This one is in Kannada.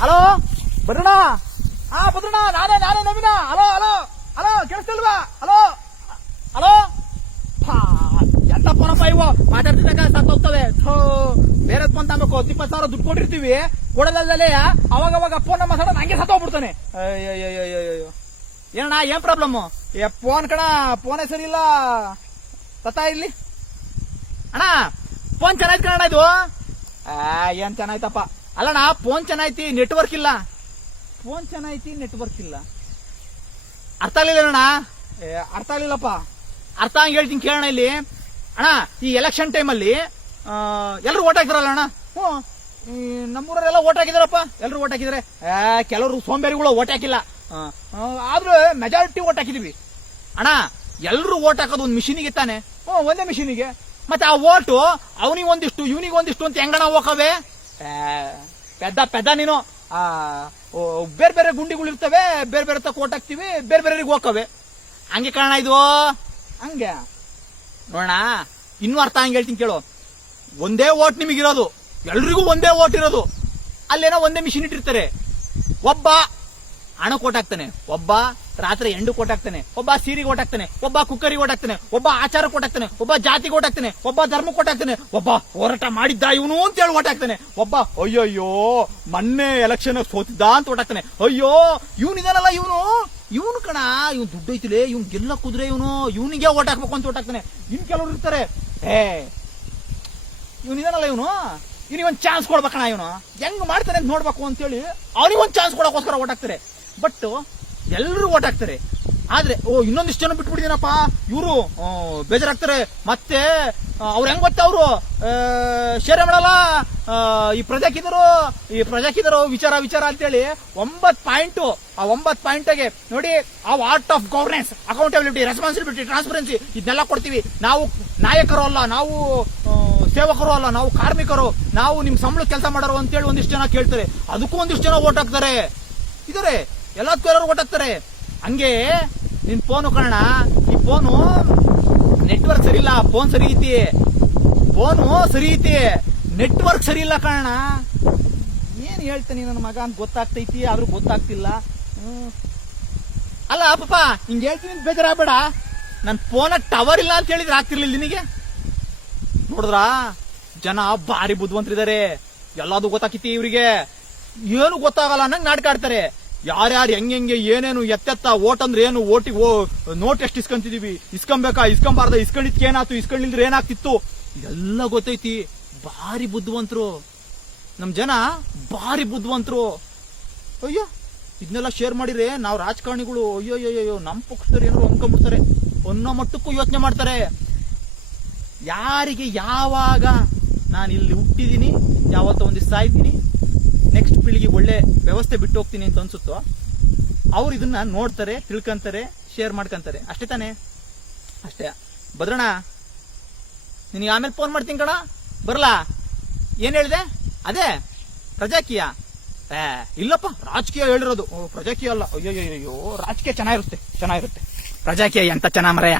ಹಲೋ ಬದ್ರಣ ಹಾ ಬದ್ರಣ ನಾನೇ ನಾನೇ ನವೀನ. ಹಲೋ ಹಲೋ ಹಲೋ, ಕೇಳಿಸ್ತಿಲ್ವಾ? Hello hello. ಎಂತ ಫೋನಪ್ಪ ಇವು ಮಾತಾಡ್ತಿದ್ದಾಗ ಸತ್ತೋಗ್ತವೆ ಥೋ ಬೇರೆ ಫೋನ್ ತಗೋಬೇಕು. ಇಪ್ಪತ್ತು ಸಾವಿರ ದುಡ್ಡು ಕೊಟ್ಟಿರ್ತೀವಿ. ಕೊಡದಲ್ಲೇ ಅವಾಗ ಅವಾಗ ಫೋನ್ ಮಾತಾಡೋದು ಹಂಗೆ ಸತ್ತು ಹೋಗ್ಬಿಡ್ತಾನೆ. ಅಯ್ಯಯ್ಯಯ್ಯಯ್ಯೋ ಏನಣ್ಣ, ಏನ್ ಪ್ರಾಬ್ಲಮ್ ಏ ಫೋನ್ ಕಣ ಫೋನೇ ಸರಿ ಇಲ್ಲ. ತತ್ತಾ ಇಲ್ಲಿ? ಅಣ್ಣ ಫೋನ್ ಚೆನ್ನಾಯ್ತು ಕಣ ಇದು. ಏನ್ ಚೆನ್ನಾಯ್ತಪ್ಪ ಅಲ್ಲಣ್ಣ ಫೋನ್ ಚೆನ್ನಾಯ್ತಿ ನೆಟ್ವರ್ಕ್ ಇಲ್ಲ. ಫೋನ್ ಚೆನ್ನಾಯ್ತಿ ನೆಟ್ವರ್ಕ್ ಇಲ್ಲ. ಅರ್ಥ ಆಗ್ಲಿಲ್ಲ ಅಣ್ಣ ಅರ್ಥ ಆಗ್ಲಿಲ್ಲಪ್ಪ. ಅರ್ಥ ಹಂಗೆ ಹೇಳ್ತೀನಿ ಕೇಳೋಣ ಇಲ್ಲಿ. ಅಣ್ಣ ಈ ಎಲೆಕ್ಷನ್ ಟೈಮಲ್ಲಿ ಎಲ್ಲರೂ ಓಟ್ ಹಾಕಿದ್ರಲ್ಲ ಅಣ್ಣ? ಹ್ಞೂ. ನಮ್ಮೂರಲ್ಲೆಲ್ಲ ಓಟ್ ಹಾಕಿದಾರಪ್ಪ. ಎಲ್ಲರೂ ಓಟ್ ಹಾಕಿದ್ರೆ. ಕೆಲವರು ಸೋಂಬೇರಿಗಳು ಓಟ್ ಹಾಕಿಲ್ಲ. ಆದ್ರೂ ಮೆಜಾರಿಟಿ ಓಟ್ ಹಾಕಿದೀವಿ. ಅಣ್ಣ ಎಲ್ಲರೂ ಓಟ್ ಹಾಕೋದು ಒಂದು ಮಿಷಿನಿಗೆ ತಾನೆ? ಹ್ಞೂ ಒಂದೇ ಮಿಷಿನಿಗೆ ಮತ್ತೆ ಆ ಓಟು ಅವನಿಗೆ ಒಂದಿಷ್ಟು ಇವನಿಗೆ ಒಂದಿಷ್ಟು ಅಂತ ಹೆಂಗಣ ಹೋಗವೆ ಪೆದ್ದ ಪೆದ್ದ ನೀನು. ಆ, ಬೇರೆ ಬೇರೆ ಗುಂಡಿಗಳು ಇರ್ತವೆ ಬೇರೆ ಬೇರೆ ತಕ್ಕ ಓಟ್ ಹಾಕ್ತಿವಿ ಬೇರೆ ಬೇರೆಯವ್ರಿಗೆ ಹೋಗ್ಕವೆ ಹಂಗೆ ಕಾರಣ ಇದು? ಹಂಗೆ? ನೋಡೋಣ ಇನ್ನೂ ಅರ್ಥ ಹಂಗೆ ಹೇಳ್ತೀನಿ ಕೇಳು. ಒಂದೇ ಓಟ್ ನಿಮಗಿರೋದು. ಎಲ್ರಿಗೂ ಒಂದೇ ಓಟ್ ಇರೋದು. ಅಲ್ಲೇನೋ ಒಂದೇ ಮಿಷಿನ್ ಇಟ್ಟಿರ್ತಾರೆ. ಒಬ್ಬ ಹಣ ಕೊಟ್ಟಾಗ್ತಾನೆ ಒಬ್ಬ ರಾತ್ರಿ ಎಂಡು ಕೊಟ್ಟಾಗ್ತಾನೆ ಒಬ್ಬ ಸೀರಿಗೆ ಕೊಟ್ಟಾಗ್ತಾನೆ ಒಬ್ಬ ಕುಕ್ಕರಿ ಕೊಟ್ಟಾಗ್ತಾನೆ ಒಬ್ಬ ಆಚಾರ ಕೊಟ್ಟಾಗ್ತಾನೆ ಒಬ್ಬ ಜಾತಿ ಕೊಟ್ಟಾಗ್ತಾನೆ ಒಬ್ಬ ಧರ್ಮ ಕೊಟ್ಟಾಗ್ತಾನೆ ಒಬ್ಬ ಹೋರಾಟ ಮಾಡಿದ್ದ ಇವನು ಅಂತ ಹೇಳಿ ಓಟ್ ಹಾಕ್ತಾನೆ. ಒಬ್ಬ ಅಯ್ಯಯ್ಯೋ, ಮೊನ್ನೆ ಎಲೆಕ್ಷನ್ ಸೋತಿದ್ದ ಅಂತ ಓಟ್ ಹಾಕ್ತಾನೆ. ಅಯ್ಯೋ ಇವನಿದಾನಲ್ಲ ಇವನು? ಇವನು ಕಣ ಇವ್ ದುಡ್ಡು ಐತಿಲೇ? ಇವ್ನು ಗೆಲ್ಲ ಕುದ್ರೆ ಇವನು? ಇವನಿಗೆ ಓಟ್ ಹಾಕ್ಬೇಕು ಅಂತ ಓಟ್ ಹಾಕ್ತಾನೆ. ಇನ್ ಕೆಲವ್ರು ಇರ್ತಾರೆ. ಏ ಇವನಿದಾನಲ್ಲ ಇವನು? ಇವನಿಗೊಂದು ಚಾನ್ಸ್ ಕೊಡ್ಬೇಕಣ್ಣ ಇವನು. ಹೆಂಗ್ ಮಾಡ್ತಾನೆ ಅಂತ ನೋಡ್ಬೇಕು ಅಂತೇಳಿ ಅವನಿಗೊಂದು ಚಾನ್ಸ್ ಕೊಡೋಕೋಸ್ಕರ ಓಟಾಕ್ತಾರೆ ಬಟ್ ಎಲ್ಲರೂ ಓಟ್ ಹಾಕ್ತಾರೆ. ಆದ್ರೆ, ಓ, ಇನ್ನೊಂದಿಷ್ಟು ಜನ ಬಿಟ್ಬಿಟ್ಟಿದ್ದೀನಪ್ಪ. ಇವರು ಬೇಜಾರಾಗ್ತಾರೆ. ಮತ್ತೆ ಅವ್ರು ಹೆಂಗ್ ಗೊತ್ತ ಅವರು? ಶೇರೆ ಮಾಡಲ್ಲ. ಈ ಪ್ರಜಾಕಿದರು ಈ ಪ್ರಜಾಕಿದರು ವಿಚಾರ ವಿಚಾರ ಅಂತೇಳಿ ಒಂಬತ್ ಪಾಯಿಂಟ್ ಆ ಒಂಬತ್ ಪಾಯಿಂಟ್ಗೆ ನೋಡಿ, ಆ art of governance accountability responsibility transparency ಇದನ್ನೆಲ್ಲ ಕೊಡ್ತೀವಿ. ನಾವು ನಾಯಕರು ಅಲ್ಲ, ನಾವು ಸೇವಕರು ಅಲ್ಲ, ನಾವು ಕಾರ್ಮಿಕರು, ನಾವು ನಿಮ್ ಸಂಬಳ ಕೆಲಸ ಮಾಡೋರು ಅಂತೇಳಿ ಒಂದಿಷ್ಟು ಜನ ಕೇಳ್ತಾರೆ. ಅದಕ್ಕೂ ಒಂದಿಷ್ಟು ಜನ ಓಟ್ ಹಾಕ್ತಾರೆ. ಇದಾರೆ. ಎಲ್ಲದಕ್ಕೂ ಎಲ್ಲರೂ ಓಟಾಕ್ತಾರೆ ಹಂಗೆ ನಿನ್ ಫೋನು ಕಾರಣ ಈ ಫೋನು ನೆಟ್ವರ್ಕ್ ಸರಿ ಇಲ್ಲ ಫೋನ್ ಸರಿ ಐತಿ. ಫೋನು ಸರಿ ಐತಿ. ನೆಟ್ವರ್ಕ್ ಸರಿ ಇಲ್ಲ ಕಾರಣ ಏನ್ ಹೇಳ್ತಾನೆ ನನ್ನ ಮಗ ಅಂತ ಗೊತ್ತಾಗ್ತೈತಿ, ಆದ್ರೂ ಗೊತ್ತಾಗ್ತಿಲ್ಲ. ಅಲ್ಲ ಪಾಪ ಹಿಂಗ್ ಹೇಳ್ತೀನಿ ಬೇಜಾರಾಗ್ಬೇಡ. ನನ್ ಫೋನ ಟವರ್ ಇಲ್ಲ ಅಂತ ಹೇಳಿದ್ರೆ ಆಗ್ತಿರ್ಲಿಲ್ಲ ನಿನಗೆ? ನೋಡಿದ್ರಾ, ಜನ ಭಾರಿ ಬುದ್ಧಿವಂತರಿದ್ದಾರೆ ಎಲ್ಲಾದು ಗೊತ್ತಾಕಿತಿ ಇವರಿಗೆ. ಏನು ಗೊತ್ತಾಗಲ್ಲ ಅನ್ನಂಗ್ ನಾಟಕ ಆಡ್ತಾರೆ. ಯಾರ್ಯಾರು ಹೆಂಗೆ ಏನೇನು ಎತ್ತೆತ್ತ ಓಟ್ ಅಂದ್ರೆ ಏನು ಓಟಿಗೆ ಓ, ನೋಟ್ ಎಷ್ಟು ಇಸ್ಕೊಂತಿದೀವಿ? ಇಸ್ಕೊಂಬೇಕಾ? ಇಸ್ಕೊಂಬಾರ್ದ? ಇಸ್ಕೊಂಡಿದ್ಕೆ ಏನಾಯ್ತು? ಇಸ್ಕೊಂಡಿಲ್ದ್ರೆ ಏನಾಗ್ತಿತ್ತು? ಎಲ್ಲ ಗೊತ್ತೈತಿ. ಭಾರಿ ಬುದ್ಧಿವಂತರು. ನಮ್ ಜನ ಭಾರಿ ಬುದ್ಧಿವಂತರು. ಅಯ್ಯೋ ಇದನ್ನೆಲ್ಲ ಶೇರ್ ಮಾಡಿದ್ರೆ ನಾವು ರಾಜಕಾರಣಿಗಳು ಅಯ್ಯೋ ಅಯ್ಯೋ ನಮ್ಮ ಪಕ್ಷದವ್ರು ಏನಾರು ಅನ್ಕೊಂಡ್ಬಿಡ್ತಾರೆ ಅನ್ನೋ ಮಟ್ಟಕ್ಕೂ ಯೋಚನೆ ಮಾಡ್ತಾರೆ. ಯಾರಿಗೆ ಯಾವಾಗ ನಾನು ಇಲ್ಲಿ ಹುಟ್ಟಿದೀನಿ, ಯಾವತ್ತೋ ದಿವಸ ಸಾಯ್ತೀನಿ ನೆಕ್ಸ್ಟ್ ಪೀಳಿಗೆ ಒಳ್ಳೆ ವ್ಯವಸ್ಥೆ ಬಿಟ್ಟು ಹೋಗ್ತೀನಿ ಅಂತ ಅನ್ಸುತ್ತೋ, ಅವ್ರು ಇದನ್ನ ನೋಡ್ತಾರೆ, ತಿಳ್ಕೊಂತಾರೆ ಶೇರ್ ಮಾಡ್ಕೊಂತಾರೆ. ಅಷ್ಟೇ ತಾನೇ? ಅಷ್ಟೇ. ಬದ್ರಣ ನಿನಗೆ ಆಮೇಲೆ ಫೋನ್ ಮಾಡ್ತೀನಿ ಕಣ. ಬರಲಾ? ಏನ್ ಹೇಳಿದೆ? ಅದೇ, ಪ್ರಜಾಕೀಯ. ಏ, ಇಲ್ಲಪ್ಪ, ರಾಜಕೀಯ ಹೇಳಿರೋದು. ಪ್ರಜಾಕೀಯ ಅಲ್ಲ. ಅಯ್ಯೋ ಅಯ್ಯೋ ರಾಜಕೀಯ ಚೆನ್ನಾಗಿರುತ್ತೆ ಚೆನ್ನಾಗಿರುತ್ತೆ. ಪ್ರಜಾಕೀಯ ಎಂತ ಚೆನ್ನ ಮರಯ್ಯ.